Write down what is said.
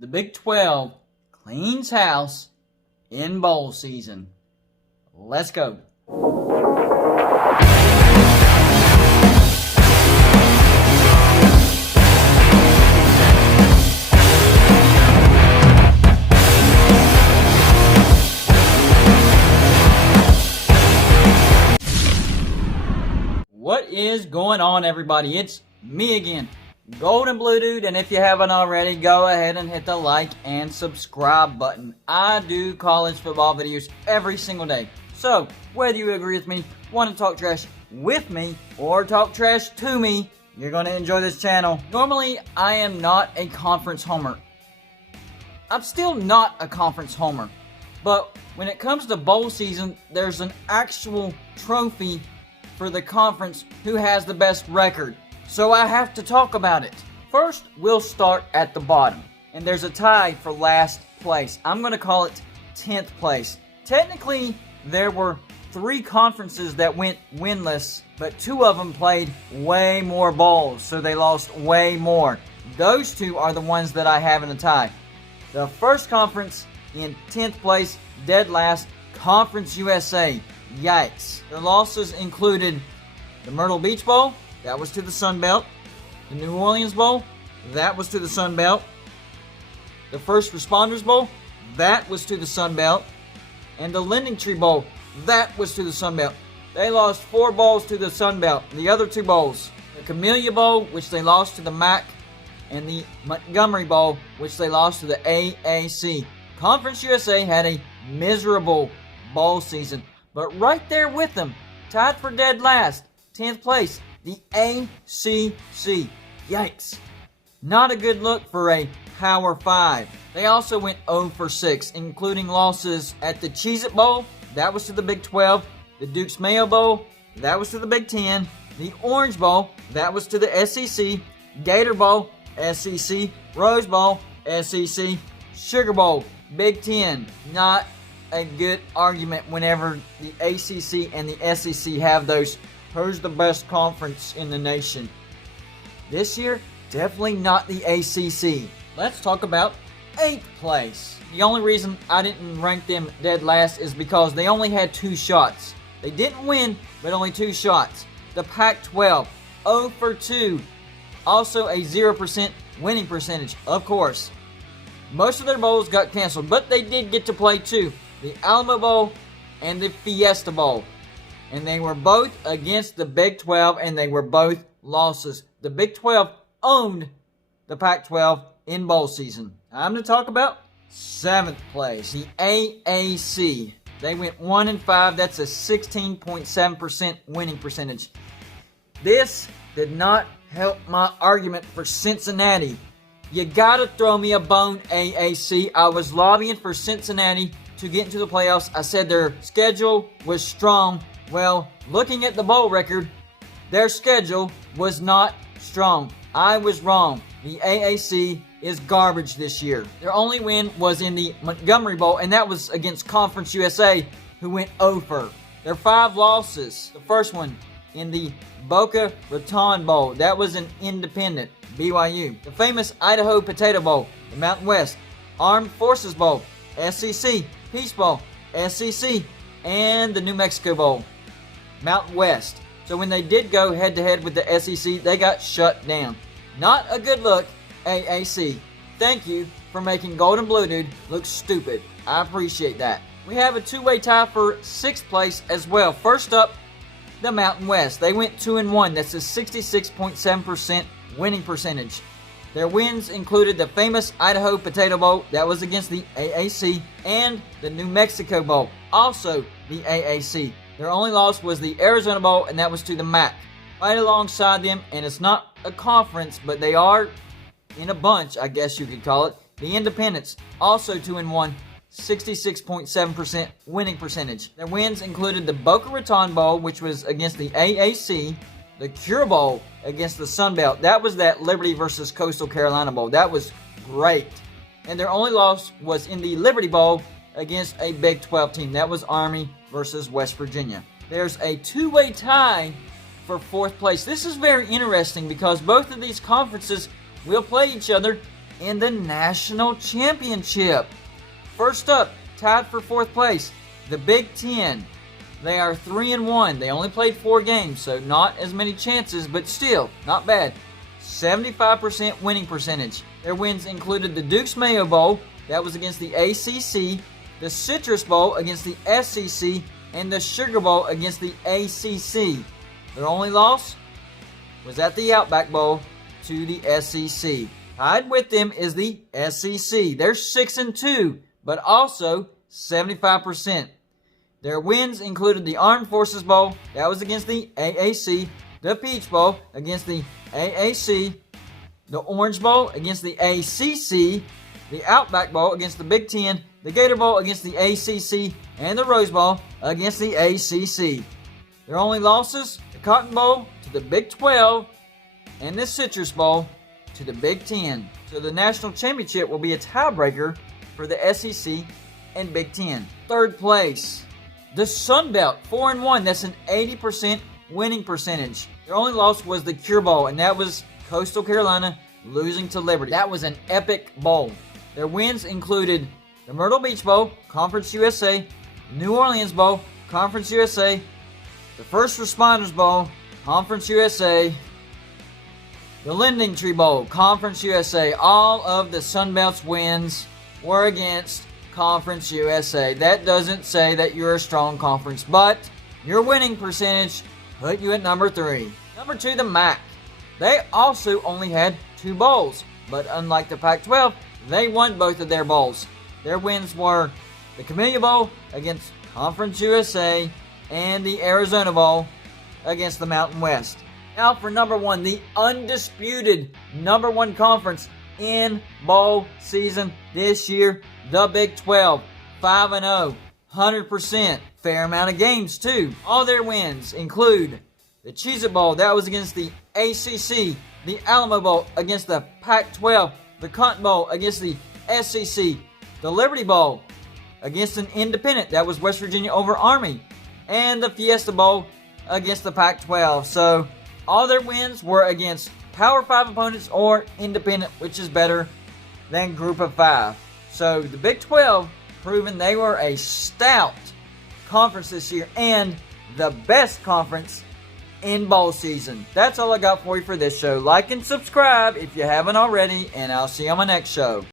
The Big 12 cleans house in bowl season. Let's go. What is going on, everybody? It's me again, Golden Blue Dude, and if you haven't already, go ahead and hit the like and subscribe button. I do college football videos every single day, so whether you agree with me, want to talk trash with me, or talk trash to me, you're going to enjoy this channel. Normally, I am not a conference homer. I'm still not a conference homer, but when it comes to bowl season, there's an actual trophy for the conference who has the best record. So I have to talk about it. First, we'll start at the bottom. And there's a tie for last place. I'm going to call it 10th place. Technically, there were 3 conferences that went winless, but 2 of them played way more bowls, so they lost way more. Those 2 are the ones that I have in a tie. The first conference in 10th place, dead last, Conference USA. Yikes. Their losses included the Myrtle Beach Bowl, that was to the Sun Belt. The New Orleans Bowl, that was to the Sun Belt. The First Responders Bowl, that was to the Sun Belt. And the Lending Tree Bowl, that was to the Sun Belt. They lost 4 bowls to the Sun Belt. The other 2 bowls, the Camellia Bowl, which they lost to the MAC, and the Montgomery Bowl, which they lost to the AAC. Conference USA had a miserable bowl season, but right there with them, tied for dead last, 10th place, the ACC. Yikes. Not a good look for a Power 5. They also went 0 for 6, including losses at the Cheez-It Bowl, that was to the Big 12, the Duke's Mayo Bowl, that was to the Big 10, the Orange Bowl, that was to the SEC, Gator Bowl, SEC, Rose Bowl, SEC, Sugar Bowl, Big 10. Not a good argument whenever the ACC and the SEC have those who's the best conference in the nation. This year, definitely not the ACC. Let's talk about 8th place. The only reason I didn't rank them dead last is because they only had 2 shots. They didn't win, but only 2 shots. The Pac-12, 0 for 2. Also a 0% winning percentage, of course. Most of their bowls got canceled, but they did get to play 2. The Alamo Bowl and the Fiesta Bowl. And they were both against the Big 12, and they were both losses. The Big 12 owned the Pac-12 in bowl season. Time to talk about 7th place, the AAC. They went 1-5. That's a 16.7% winning percentage. This did not help my argument for Cincinnati. You gotta throw me a bone, AAC. I was lobbying for Cincinnati to get into the playoffs. I said their schedule was strong. Well, looking at the bowl record, their schedule was not strong. I was wrong. The AAC is garbage this year. Their only win was in the Montgomery Bowl, and that was against Conference USA, who went 0 for. Their 5 losses, the first one in the Boca Raton Bowl, that was an independent, BYU. The famous Idaho Potato Bowl, the Mountain West, Armed Forces Bowl, SEC, Peach Bowl, SEC, and the New Mexico Bowl, Mountain West. So when they did go head-to-head with the SEC, they got shut down. Not a good look, AAC. Thank you for making Golden Blue Dude look stupid. I appreciate that. We have a 2-way tie for 6th place as well. First up, the Mountain West. They went 2-1. That's a 66.7% winning percentage. Their wins included the famous Idaho Potato Bowl, that was against the AAC, and the New Mexico Bowl, also the AAC. Their only loss was the Arizona Bowl, and that was to the MAC. Right alongside them, and it's not a conference, but they are in a bunch, I guess you could call it, the Independents, also 2-1, 66.7% winning percentage. Their wins included the Boca Raton Bowl, which was against the AAC, the Cure Bowl against the Sun Belt. That was that Liberty versus Coastal Carolina Bowl. That was great. And their only loss was in the Liberty Bowl against a Big 12 team. That was Army versus West Virginia. There's a 2-way tie for 4th place. This is very interesting because both of these conferences will play each other in the national championship. First up, tied for 4th place, the Big Ten. They are 3-1. They only played 4 games, so not as many chances, but still, not bad. 75% winning percentage. Their wins included the Duke's Mayo Bowl, that was against the ACC, the Citrus Bowl against the SEC, and the Sugar Bowl against the ACC. Their only loss was at the Outback Bowl to the SEC. Tied with them is the SEC. They're 6-2, but also 75%. Their wins included the Armed Forces Bowl, that was against the AAC, the Peach Bowl against the AAC, the Orange Bowl against the ACC, the Outback Bowl against the Big Ten, the Gator Bowl against the ACC, and the Rose Bowl against the ACC. Their only losses, the Cotton Bowl to the Big 12, and the Citrus Bowl to the Big Ten. So the national championship will be a tiebreaker for the SEC and Big Ten. 3rd place, the Sun Belt, 4-1. That's an 80% winning percentage. Their only loss was the Cure Bowl, and that was Coastal Carolina losing to Liberty. That was an epic bowl. Their wins included the Myrtle Beach Bowl, Conference USA, New Orleans Bowl, Conference USA, the First Responders Bowl, Conference USA, the Lending Tree Bowl, Conference USA. All of the Sun Belt's wins were against Conference USA. That doesn't say that you're a strong conference, but your winning percentage put you at number 3. Number 2, the MAC. They also only had 2 bowls, but unlike the Pac-12, they won both of their bowls. Their wins were the Camellia Bowl against Conference USA and the Arizona Bowl against the Mountain West. Now for number 1, the undisputed number 1 conference in bowl season this year, the Big 12, 5-0, 100%, fair amount of games too. All their wins include the Cheez-It Bowl, that was against the ACC, the Alamo Bowl against the Pac-12, the Cotton Bowl against the SEC, the Liberty Bowl against an independent, that was West Virginia over Army, and the Fiesta Bowl against the Pac-12. So all their wins were against Power 5 opponents or independent, which is better than Group of 5. So the Big 12 proven they were a stout conference this year and the best conference in bowl season. That's all I got for you for this show. Like and subscribe if you haven't already, and I'll see you on my next show.